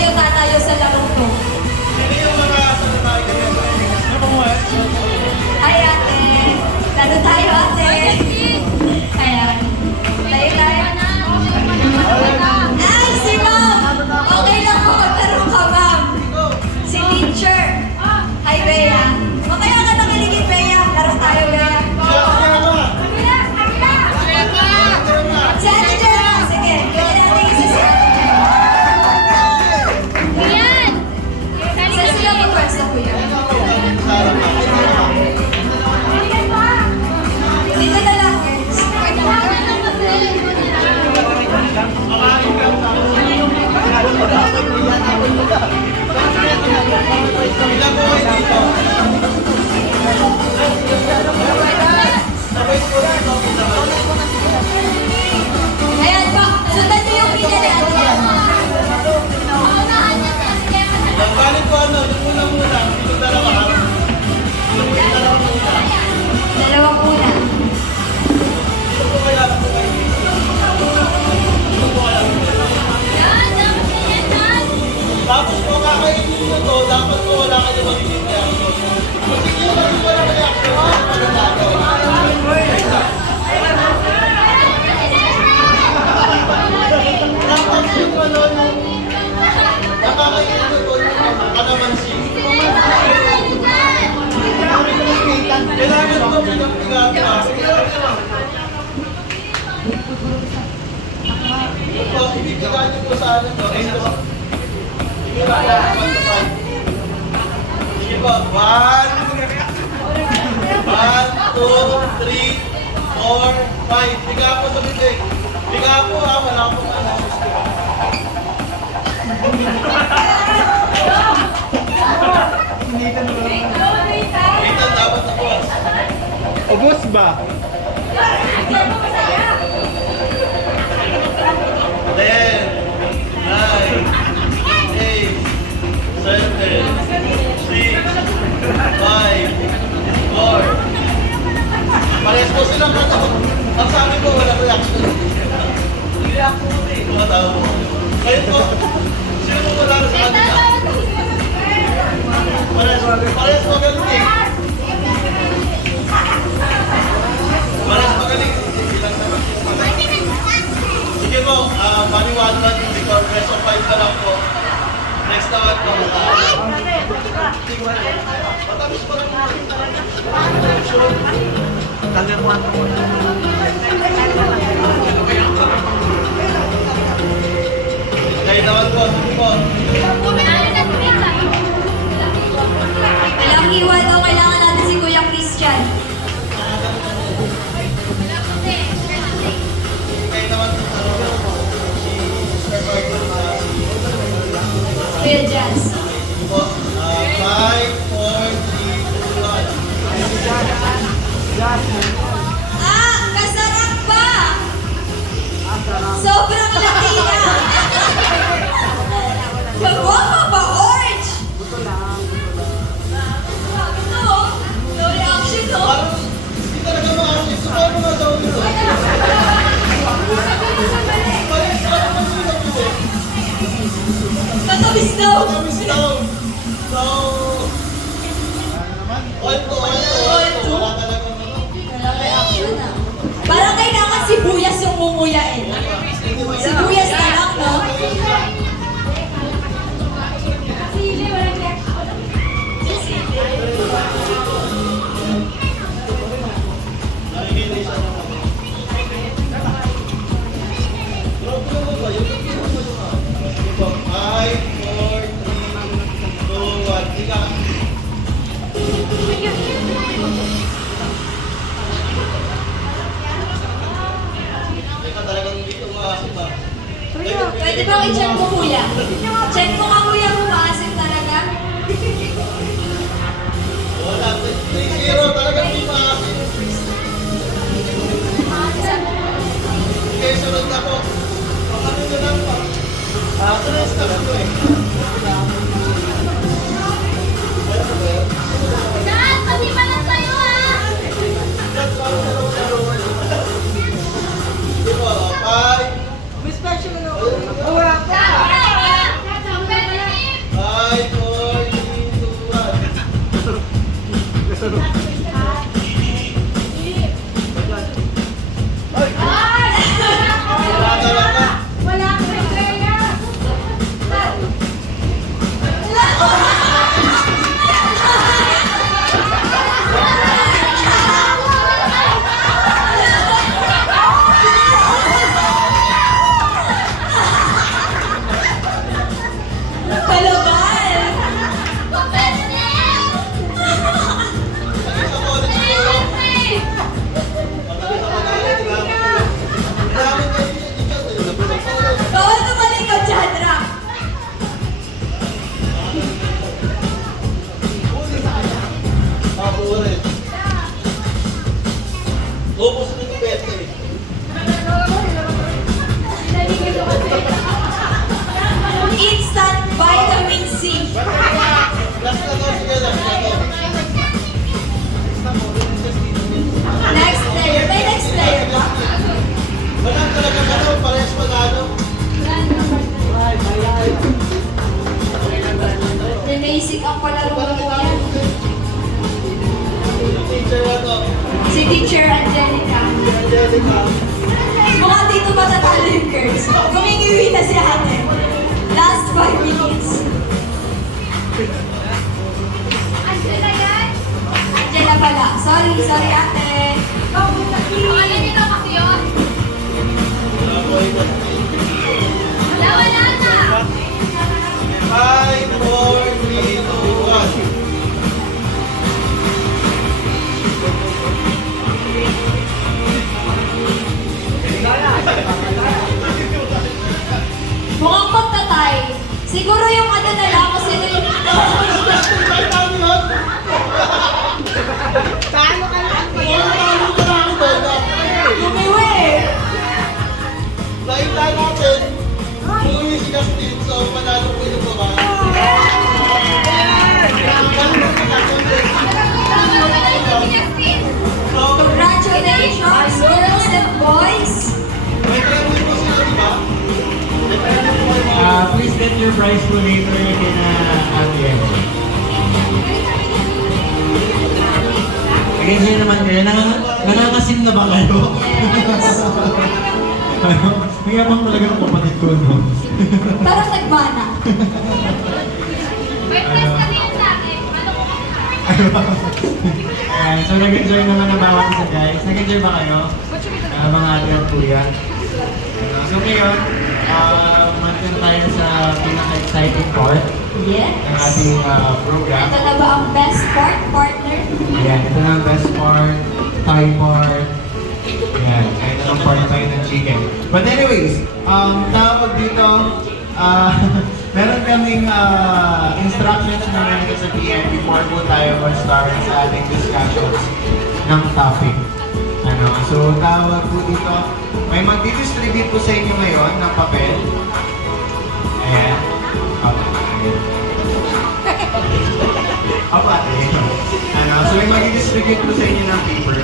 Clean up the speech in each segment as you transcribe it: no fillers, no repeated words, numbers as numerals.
tayo tatayo sa laro ko. Sino yung mga tayo ganyan? Ano mo eh? Ay ate, laro tayo ate. Ayan, tayo tayo. Ay, si ma'am! Okay lang po magkaroon ka ma'am. Si teacher. Hi Bea. Mamaya ka nakaligid Bea. Laro tayo Bea. Si Ate Jerma. Sige, pwede natin isa si Ate Jerma. Sa sila po first na kuya. Dito na lang. Ilan po kayo dito? Ayan po. Sundan niyo yung video ni Ate Jerma. Balik ko ano, yung unang-una, yung dalawa. Yung dalawa muna. Dalawang una. Ito po kaya po kayo. Ito po kaya po kayo. Tapos po kakainin nyo to, dapat po wala kayo magiging reaction. Kung hindi nyo lang wala reaction, dapat yung ano, nakakainin nyo to, yung kanamansi. Kailangan mo pinag-pigat pa. Ito, ibibigay nyo po sa ano to. Sige ba? 1 to 5. Sige po. 1, 2, 3, 4, 5. Biga po sa bibig. Biga po ha. Wala po ano. Ito dapat na po. Ubus ba? 10, 9, 8, 7, 6, 5, 4. Parehas po silang kataon. Ang sabi ko, walang reaction. Reaction mo eh. Tumatawa mo. Ngayon po, sino mo wala na sa kanila? Parehas magaling eh. Parehas magaling. Ilang naman yung magaling. Sige po, paniwanan because rest of 5 na lang po. Next naman po. Matapos po lang po. Kayo naman po. Sige po. Walang iwan o kailangan natin si Kuya Christian. Kayo naman po. Si Sir Martin. Kuya Jazz. Sige po. 5, 4, 3, 2, 1. Ah! Kasarap ba? Sobrang laki na! Mabuha ba, Orange? Ito, no reaction, no? Parang hindi talaga makakasip. Subukan mo nga sa ulo. Parehas ka naman sila po eh. Katamis daw! Matamis daw. So, all to. Wala talagang ano. Walang reaction, ah. Parang kailangan sibuyas yung mumuyain. Sibuyas na lang, no? Sili, walang reaction. Nakikinig siya naman. Drop mo ba? Yung drop mo ba? Sige po. 5, 4, 3, 2, 1. Ika. Ika talagang dito maasim ba? Pwede bang i-check mo, kuya? Check mo nga, kuya, kung maasim talaga. Wala. 0 talagang di maasim. Okay, sunod na po. Ano na lang pa? Tres na po eh. Dad, pati pa lang tayo, ha? Di ba? 5, May special ano? Oh, wala pa. Dad, Basic ang palaro mo yan. Teacher na to. Si Teacher Angelica. Angelica. Mukhang dito matatalo yung girls. Kumingiwi na si ate. Last 5 minutes. Angela yan? Angela pala. Sorry ate. Ano nito kasi yun? Wala na. 5, 4, 3, 2, 1. Mukhang magtatay. Siguro yung ano na lang kasi lumiwi. Nakita natin, umuwi si Justin, so panalo po yung baba. So, Congratulations, girls and boys. may training po sila, di ba? May training po kayo. Please get your prize po later in Ate. Again, naman kayo. Nakakasim na ba kayo? Yes. May abang talaga ng kapatid ko, no? Parang nagmana. Ayan, so nag-enjoy naman ang bawat isa, guys. Nag-enjoy ba kayo? Mga ate at kuya. So ngayon, mantin tayo sa pinaka-exciting part Yes. ng ating program. Ito na ba ang best partner? Ayan, ito na ang best part, Thai part. Ayan, ito ang part tayo ng chicken. But anyways, tawag dito, meron kaming instructions na meron sa PM before po tayo mag-start sa ating discussions ng topic. So tawag po dito, may mag-distribute po sa inyo ngayon ng papel. Ayan. So may mag-distribute po sa inyo ng paper.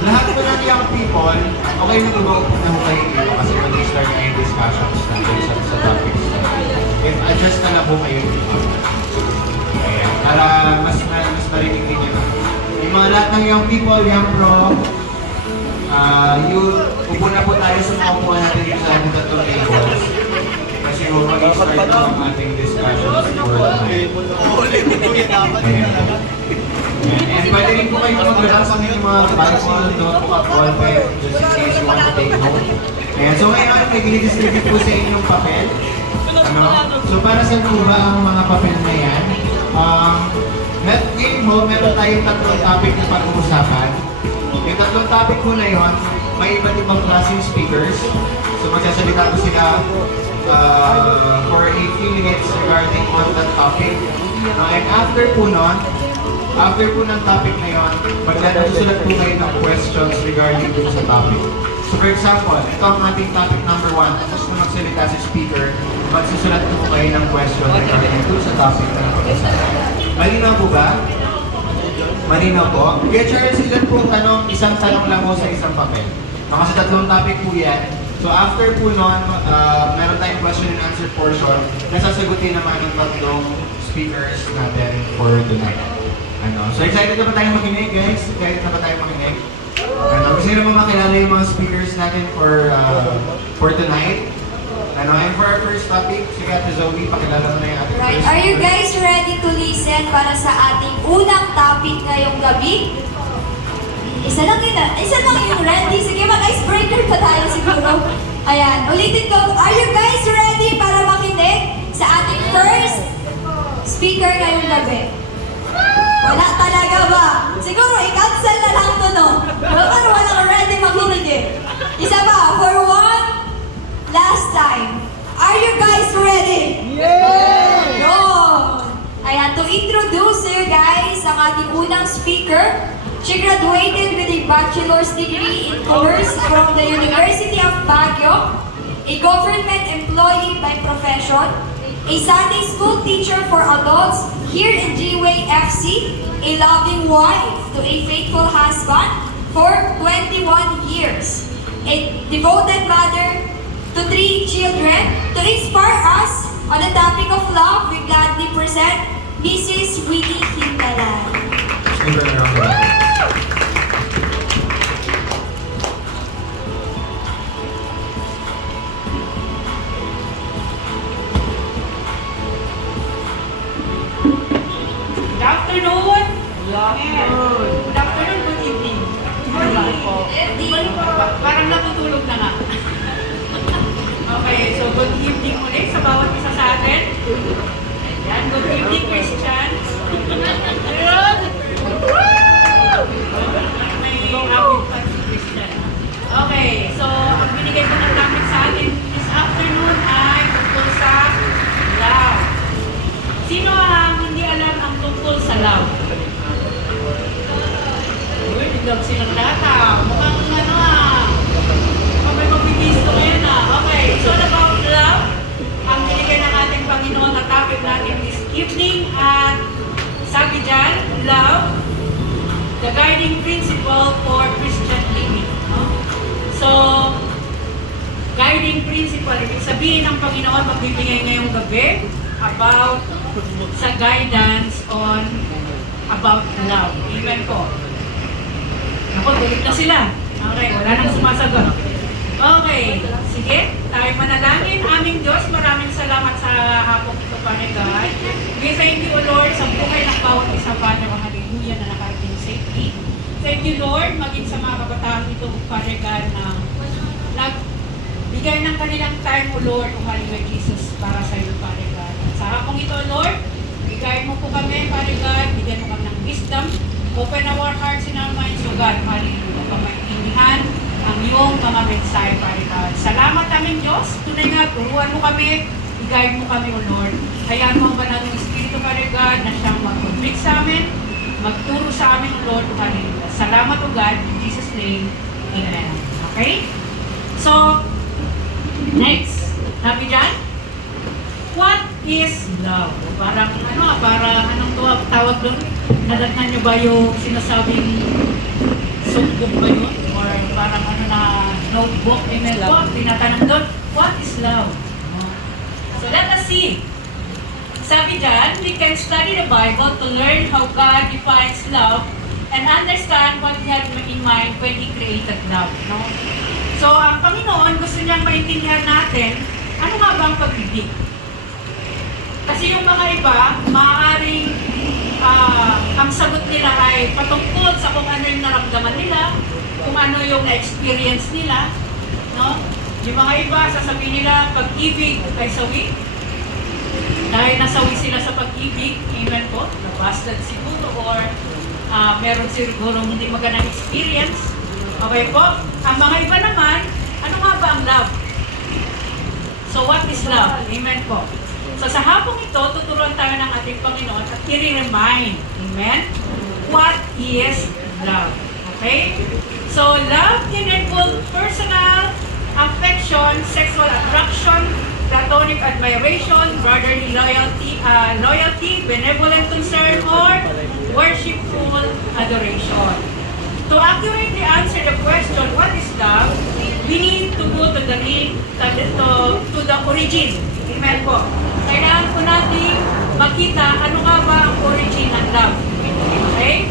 Lahat po ng young people, okay na lugaw po na ho kayo dito kasi mag-start na yung discussions natin sa topics. If adjust na lang po kayo dito. Ayan. Para mas marinig din nyo na. Yung mga lahat ng young people, young pro, upo na po tayo sa mga upuan natin dito sa ating tatlong tables. Kasi mag-start na ang ating discussions for tonight. Ayan. And pwede rin po kayo maglabas ng inyong mga Bible, notebook at ballpen just in case you want to take note. Ayan, so ngayon, may gini-distribute po sa inyong papel. So para sa po ba ang mga papel na yan? Ngayon ho, meron tayong tatlong topic na pag-uusapan. Yung tatlong topic po na yon, may iba't ibang klaseng speakers. So magsasalita po sila for a few minutes regarding on that topic. And after po ng topic na yon, magsusulat po kayo ng questions regarding dun sa topic. So for example, ito ang ating topic number 1. Tapos na magsalita si speaker, magsusulat po kayo ng question regarding dun sa topic na napag-usapan. Malinaw po ba? Malinaw po? Kaya Charles, ilan po tanong, isang tanong lang po sa isang papel. Kasi tatlong topic po yan. So after po nun, meron tayong question and answer portion na sasagutin naman ng tatlong speakers natin for tonight. So excited na ba tayo makinig, guys? Excited na ba tayo makinig? Gusto nyo naman makilala yung mga speakers natin for tonight? And for our first topic, sige Ate Zoe, pakilala mo na yung ating Right. first Are you speaker. guys ready to listen para sa ating unang topic ngayong gabi? Isa lang yung ready. Sige, mag-icebreaker pa tayo siguro. Ayan, ulitin ko. Are you guys ready para makinig sa ating first speaker ngayong gabi? Wala talaga ba? Siguro i-cancel na lang to, no? Pero walang ready makinig eh. Isa pa, for one last time. Are you guys ready? Yeah! Yun! Ayan, to introduce you guys ang ating unang speaker. She graduated with a bachelor's degree in commerce from the University of Baguio, a government employee by profession, a Sunday school teacher for adults here in G-Way FC, a loving wife to a faithful husband for 21 years, a devoted mother to 3 children. To inspire us, proudly present Mrs. Winnie Hindalan. Give her a round of applause. Good afternoon. Good afternoon, good evening. Parang natutulog na nga. Okay, so good evening ulit sa bawat isa sa atin. Ayan, good evening, Christians. Ayun! May awit pa si Christian. Okay, so ang binigay ko ng topic sa atin this afternoon ay tungkol sa love. Sino ang hindi alam ang tungkol sa love? Uy, love silang lahat ah. Mukhang ano ah. Mukhang may magbibisto ngayon ah. Okay, it's all about love. Ang binigay ng ating Panginoon na topic natin this evening at sabi dyan, love, the guiding principle for Christian living. No? So, guiding principle, ibig sabihin ng Panginoon magbibigay ngayong gabi about sa guidance on about love. Amen po. Ako, galit na sila. Okay, wala nang sumasagot. Okay, sige, tayo manalangin. Aming Diyos, maraming salamat sa hapong ito, Father God. We thank you, O Lord, sa buhay ng bawat isa, Father, hallelujah, na nakarating safety. Thank you, Lord, maging sa mga kabataan ito, Father God, na nagbigay ng kanilang time, O Lord, O hallelujah, Jesus, para sa iyo, Father God. Sa hapong ito, Lord, bigay mo po kami, Father God, bigyan mo kami ng wisdom, open our hearts and our minds, O God, hallelujah, upang maintindihan ang iyong mga mensahe, Father God. Salamat aming Diyos, tunay nga, turuan mo kami, i-guide mo kami, O Lord. Hayaan mo ang banal ng Espiritu, Father God, na siyang mag-convict sa amin, magturo sa amin, O Lord, hallelujah. Salamat, O God, in Jesus' name, Amen. Okay? So, next, sabi dyan, what is love? Parang anong tawag doon? Nadatnan nyo ba yung sinasabing sumbong ba yun? Or parang notebook, email po, tinatanong doon, what is love? So let us see. Sabi dyan, we can study the Bible to learn how God defines love and understand what He had in mind when He created love. No? So ang Panginoon gusto niyang maintindihan natin, ano nga ba ang pag-ibig? Kasi yung mga iba, maaaring ang sagot nila ay patungkol sa kung ano yung naramdaman nila, kung ano yung na-experience nila. No? Yung mga iba, sasabihin nila, pag-ibig ay sawi. Dahil nasawi sila sa pag-ibig, amen po, nabasted siguro or meron siguro hindi magandang experience. Okay po? Ang mga iba naman, ano nga ba ang love? So what is love? Amen po. So sa hapong ito, tuturuan tayo ng ating Panginoon at i-remind, amen, what is love. Okay? So love can involve personal affection, sexual attraction, platonic admiration, brotherly loyalty, benevolent concern, or worshipful adoration. To accurately answer the question, what is love, we need to go to the origin. Amen po. Kailangan po natin makita ano nga ba ang origin ng love. Okay?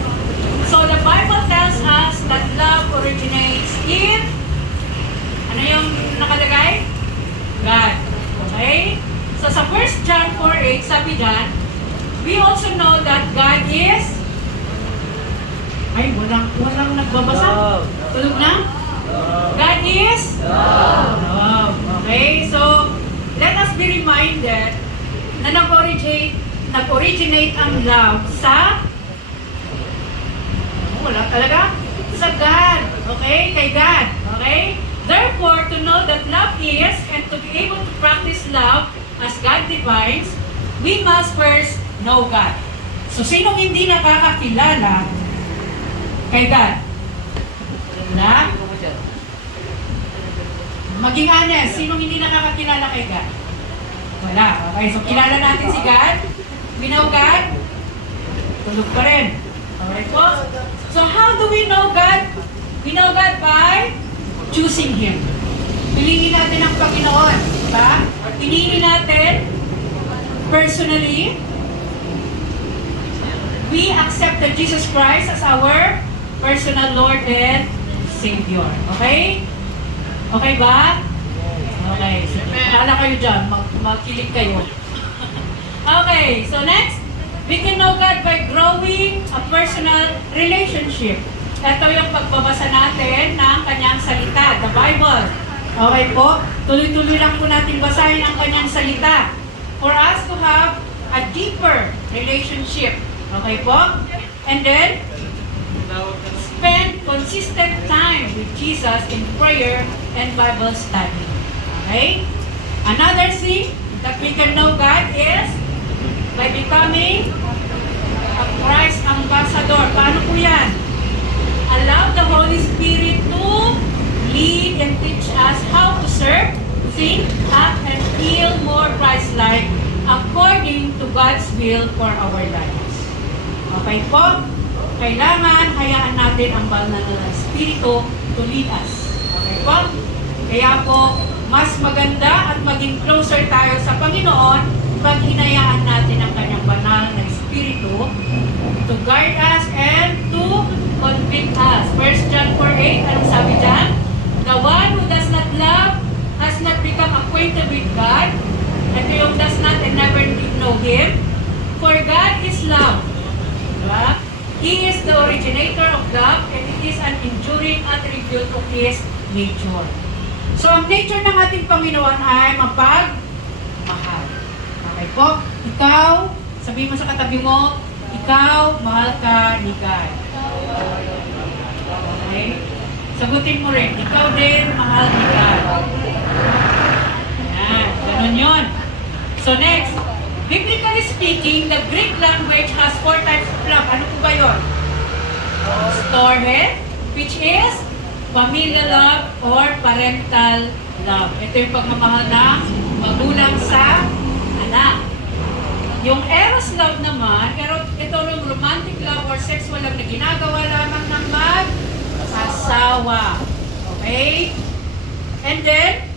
So the Bible tells us that love originates in, ano yung nakalagay? God. Okay? So sa 1 John 4:8, sabi dyan, we also know that God is, ay, walang nagbabasa. Tulog na? God is love. Okay? So, let us be reminded na nag-originate ang love sa, wala talaga? Sa God. Okay? Kay God. Okay? Therefore, to know that love is and to be able to practice love as God defines, we must first know God. So, sinong hindi nakakakilala kay God? Na? Maging honest, sinong hindi nakakakilala kay God? Wala. Okay, so kilala natin si God. We know God. Tulog pa rin. Alright po? So how do we know God? We know God by choosing Him. Piliin natin ang Panginoon. Diba? Piliin natin personally we accepted Jesus Christ as our personal Lord and Savior. Okay? Okay ba? Okay. Hala kayo dyan. Magkilig kayo. Okay. So next, we can know God by growing a personal relationship. Ito yung pagbabasa natin ng kanyang salita, the Bible. Okay po? Tuloy-tuloy lang po natin basahin ang kanyang salita for us to have a deeper relationship. Okay po? And then, spend consistent time with Jesus in prayer and Bible study. Okay? Another thing that we can know God is by becoming a Christ ambassador. Paano po yan? Allow the Holy Spirit to lead and teach us how to serve, think, act, and feel more Christ-like according to God's will for our lives. Okay po? Kailangan hayaan natin ang banal na Espiritu to lead us. Okay po? Kaya po, mas maganda at maging closer tayo sa Panginoon pag hinayaan natin ang kanyang banal na Espiritu to guide us and to convict us. 1 John 4:8, anong sabi dyan? The one who does not love has not become acquainted with God, and who does not and never did know Him. For God is love. Diba? He is the originator of love, and it is an enduring attribute of His nature. So, ang nature ng ating Panginoon ay mapagmahal. Okay po? Ikaw, sabihin mo sa katabi mo, ikaw, mahal ka ni God. Okay? Sagutin mo rin, ikaw din, mahal ni God. Yan, ganun yun. So next, biblically speaking, the Greek language has 4 types of love. Ano po ba yun? Storge, which is familial love or parental love. Ito yung pagmamahal ng magulang sa anak. Yung eros love naman, pero ito yung romantic love or sexual love na ginagawa lamang ng mag-asawa. Okay? And then,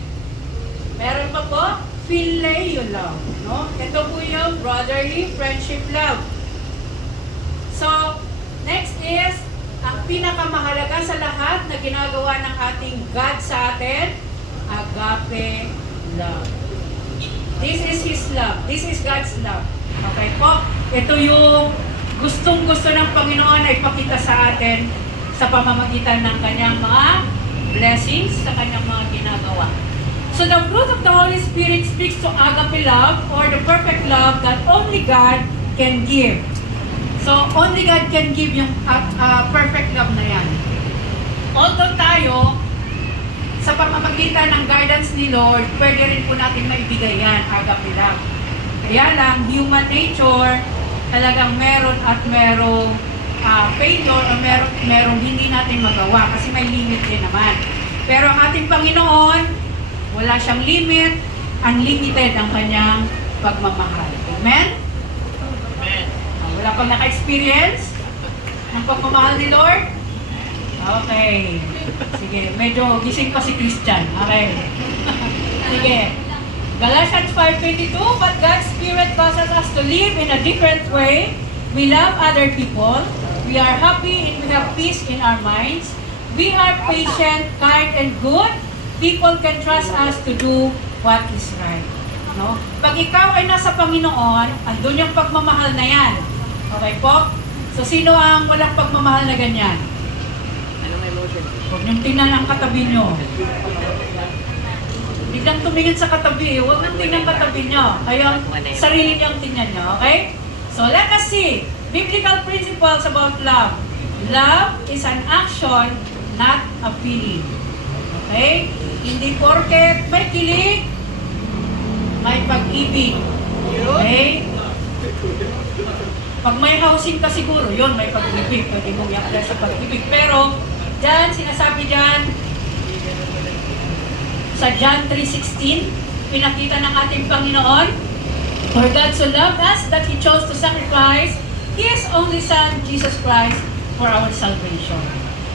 meron pa po, filial love. No? Ito po yung brotherly friendship love. So, next is, ang pinakamahalaga sa lahat na ginagawa ng ating God sa atin, agape love. This is His love. This is God's love. Okay po? Ito yung gustong-gusto ng Panginoon ay ipakita sa atin sa pamamagitan ng kanyang mga blessings, sa kanyang mga ginagawa. So the fruit of the Holy Spirit speaks to agape love or the perfect love that only God can give. So only God can give yung perfect love na yan. Although tayo, sa pamamagitan ng guidance ni Lord, pwede rin po natin maibigay yan, agape love. Kaya lang, human nature, talagang meron at merong failure o merong hindi natin magawa kasi may limit din naman. Pero ang ating Panginoon, wala siyang limit, unlimited ang kanyang pagmamahal. Amen? Amen. Wala pang naka-experience ng pagmamahal ni Lord? Okay. Sige, medyo gising pa si Christian. Okay. Sige. Galatians 5:22, but God's Spirit causes us to live in a different way. We love other people. We are happy and we have peace in our minds. We are patient, kind, and good. People can trust us to do what is right. No? Pag ikaw ay nasa Panginoon, andun yung pagmamahal na yan. Okay po? So, sino ang walang pagmamahal na ganyan? Huwag niyong tingnan ang katabi niyo. Biglang tumingin sa katabi. Huwag niyong tingnan katabi niyo. Ayun, sarili niyong tingnan niyo. Okay? So, let us see. Biblical principles about love. Love is an action, not a feeling. Okay? Hindi porket may kilig, may pag-ibig. Okay? Pag may housing ka siguro, yun, may pag-ibig. Pwede mong i-apply sa pag-ibig. Pero, dyan, sinasabi dyan, sa John 3:16, pinakita ng ating Panginoon, for God so loved us that He chose to sacrifice His only Son, Jesus Christ, for our salvation.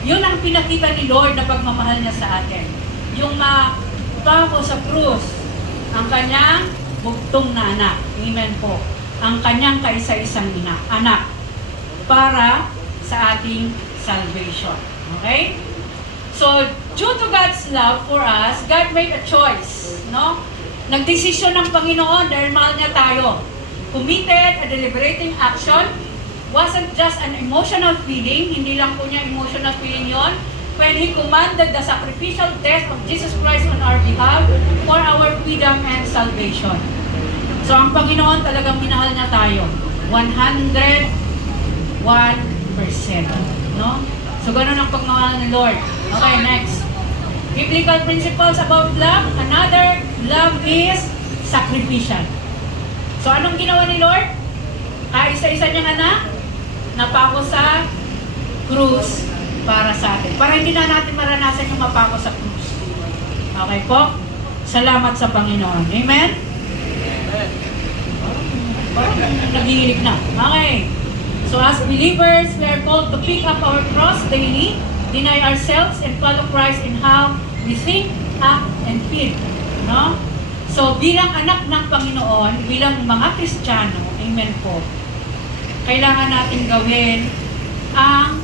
Yun ang pinakita ni Lord na pagmamahal niya sa atin. Yung mapako sa krus, ang kanyang bugtong na anak. Amen po. Ang kanyang kaisa-isang anak. para sa ating salvation. Okay? So, due to God's love for us, God made a choice, no? Nagdesisyon ng Panginoon dahil mahal niya tayo. Committed a deliberating action, wasn't just an emotional feeling, hindi lang po niya emotional feeling yon, when He commanded the sacrificial death of Jesus Christ on our behalf for our freedom and salvation. So, ang Panginoon talagang minahal niya tayo. 101%. No? So, ganun ang pagmamahal ng Lord. Okay, next. Biblical principles about love. Another, love is sacrificial. So, anong ginawa ni Lord? Isa-isa niyang anak, napako sa krus para sa atin. Para hindi na natin maranasan yung mapako sa krus. Okay po? Salamat sa Panginoon. Amen? Parang nagigilig na. Okay. So as believers, we are called to pick up our cross daily, deny ourselves, and follow Christ in how we think, act, and feel. No? So bilang anak ng Panginoon, bilang mga Kristiyano, amen po, kailangan natin gawin ang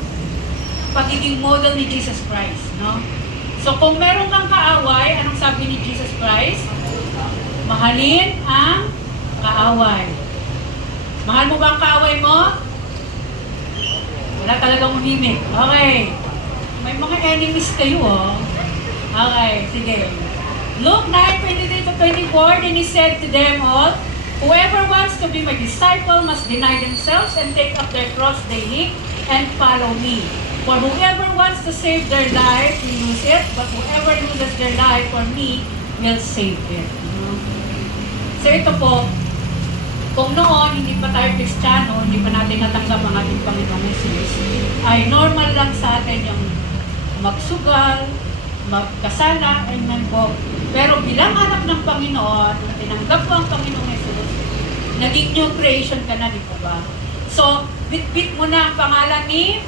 pagiging model ni Jesus Christ. No? So kung meron kang kaaway, anong sabi ni Jesus Christ? Mahalin ang kaaway. Mahal mo ba ang kaaway mo? Wala talagang umimik. Okay. May mga enemies kayo, oh. Okay, sige. Luke 9:23-24, then He said to them all, whoever wants to be my disciple must deny themselves and take up their cross daily and follow me. For whoever wants to save their life will lose it, but whoever loses their life for me will save it. So ito po, kung noon, hindi pa tayo Kristiyano, hindi pa natin natanggap ang ating Panginoong Jesus, ay normal lang sa atin yung magsugal, magkasala, amen po. Pero bilang anak ng Panginoon, na tinanggap mo ang Panginoong Jesus, naging new creation ka na, di ba ba? So, bit-bit mo na ang pangalan ni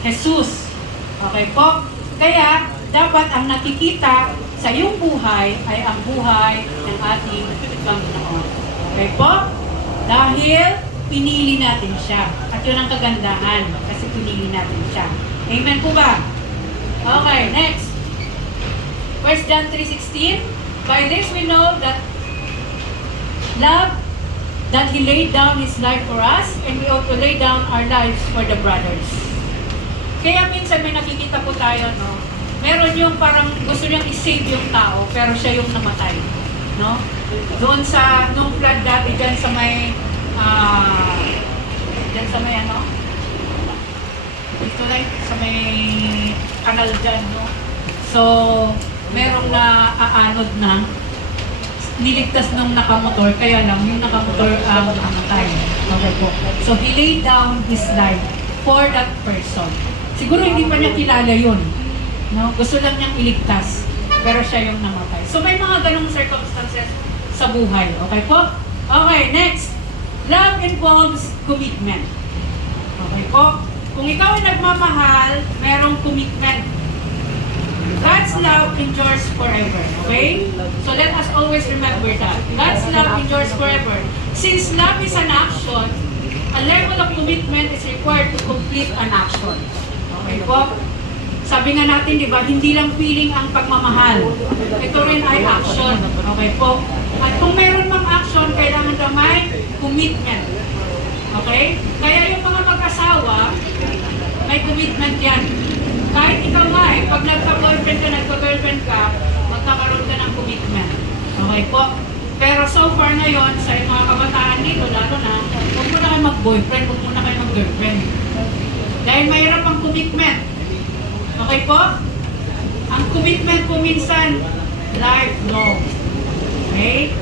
Jesus. Okay po? Kaya, dapat ang nakikita sa iyong buhay ay ang buhay ng ating Panginoon. Okay po? Dahil pinili natin siya. At yun ang kagandahan kasi pinili natin siya. Amen po ba? Okay, next. 1 John 3:16. By this we know that love, that He laid down His life for us, and we ought to lay down our lives for the brothers. Kaya minsan may nakikita po tayo, no? Meron yung parang gusto niyang i-save yung tao, pero siya yung namatay. No? Doon sa, nung flood dati dyan sa may, ano? Dito like, sa may kanal dyan, no? So, merong na aanod na, niligtas nung nakamotor, kaya lang, yung nakamotor ang namatay. Okay po. So, He laid down His life for that person. Siguro hindi pa niya kilala yun. No? Gusto lang niyang iligtas, pero siya yung namatay. So, may mga ganong circumstances sa buhay. Okay po? Okay, next. Love involves commitment. Okay po? Kung ikaw ay nagmamahal, merong commitment. God's love endures forever. Okay? So let us always remember that. God's love endures forever. Since love is an action, a level of commitment is required to complete an action. Okay po? Sabi nga natin, di ba, hindi lang feeling ang pagmamahal. Ito rin ay action. Okay po? At kung meron mang action, kailangan na may commitment. Okay? Kaya yung mga mag-asawa, may commitment yan. Kahit ikaw nga pag nagka-boyfriend ka, nagka-girlfriend ka, magkakaroon ka ng commitment. Okay po? Pero so far ngayon, sa mga kabataan dito, lalo na, huwag mo na kayo mag-boyfriend, huwag mo na kayo mag-girlfriend. Dahil mayroon pang commitment. Okay po? Ang commitment po minsan, lifelong. Okay?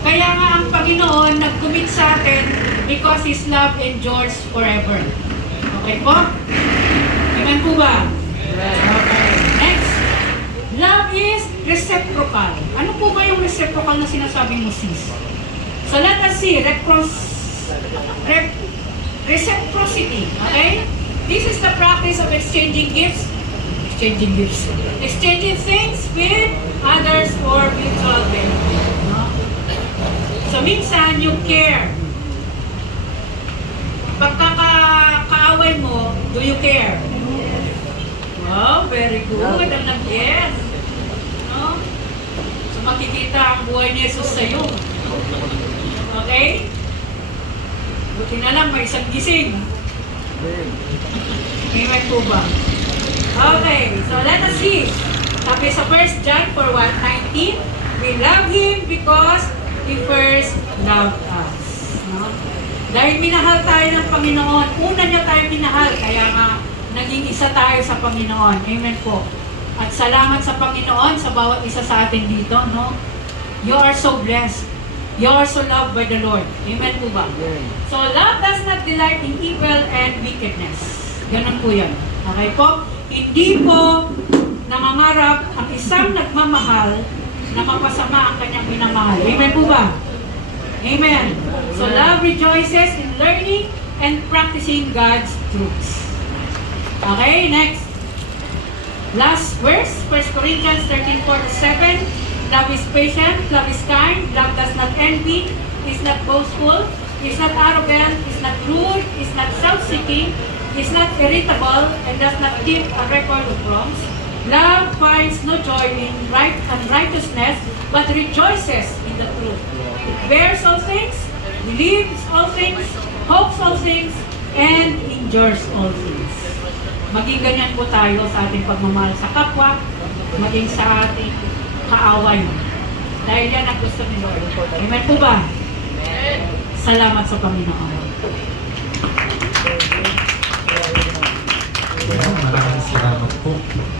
Kaya nga ang Panginoon nag-commit sa atin because His love endures forever. Okay po? Amen po ba? Okay. Next. Love is reciprocal. Ano po ba yung reciprocal na sinasabi mo, sis? So let us see. Reciprocity. Okay? This is the practice of exchanging gifts. Exchanging things with others for mutual benefit. No? So minsan, yung care. Pagkaka kaaway mo, do you care? Wow, very good. Ang nag-yes. No? So makikita ang buhay ni Jesus sa'yo. Okay? Buti na lang, may isang gising. Amen po ba? Okay, so let us see. Sabi sa 1 John 4:19, we love Him because He first loved us. No? Dahil minahal tayo ng Panginoon, una niya tayo minahal, kaya nga naging isa tayo sa Panginoon. Amen po. At salamat sa Panginoon sa bawat isa sa atin dito, no? You are so blessed. You are so loved by the Lord. Amen po ba? So, love does not delight in evil and wickedness. Ganun po yan. Okay po? Hindi po nangangarap ang isang nagmamahal na mapasama ang kanyang minamahal. Amen po ba? Amen. So, love rejoices in learning and practicing God's truths. Okay, next. Last verse, 1 Corinthians 13:4-7. Love is patient, love is kind, love does not envy, is not boastful, is not arrogant, is not rude, is not self-seeking, is not irritable, and does not keep a record of wrongs. Love finds no joy in unrighteousness, but rejoices in the truth. It bears all things, believes all things, hopes all things, and endures all things. Maging ganyan po tayo sa ating pagmamahal sa kapwa, maging sa ating kaaway. Dahil yan ang gusto ni Lord. Amen po ba? Salamat sa Panginoon. Maraming salamat po.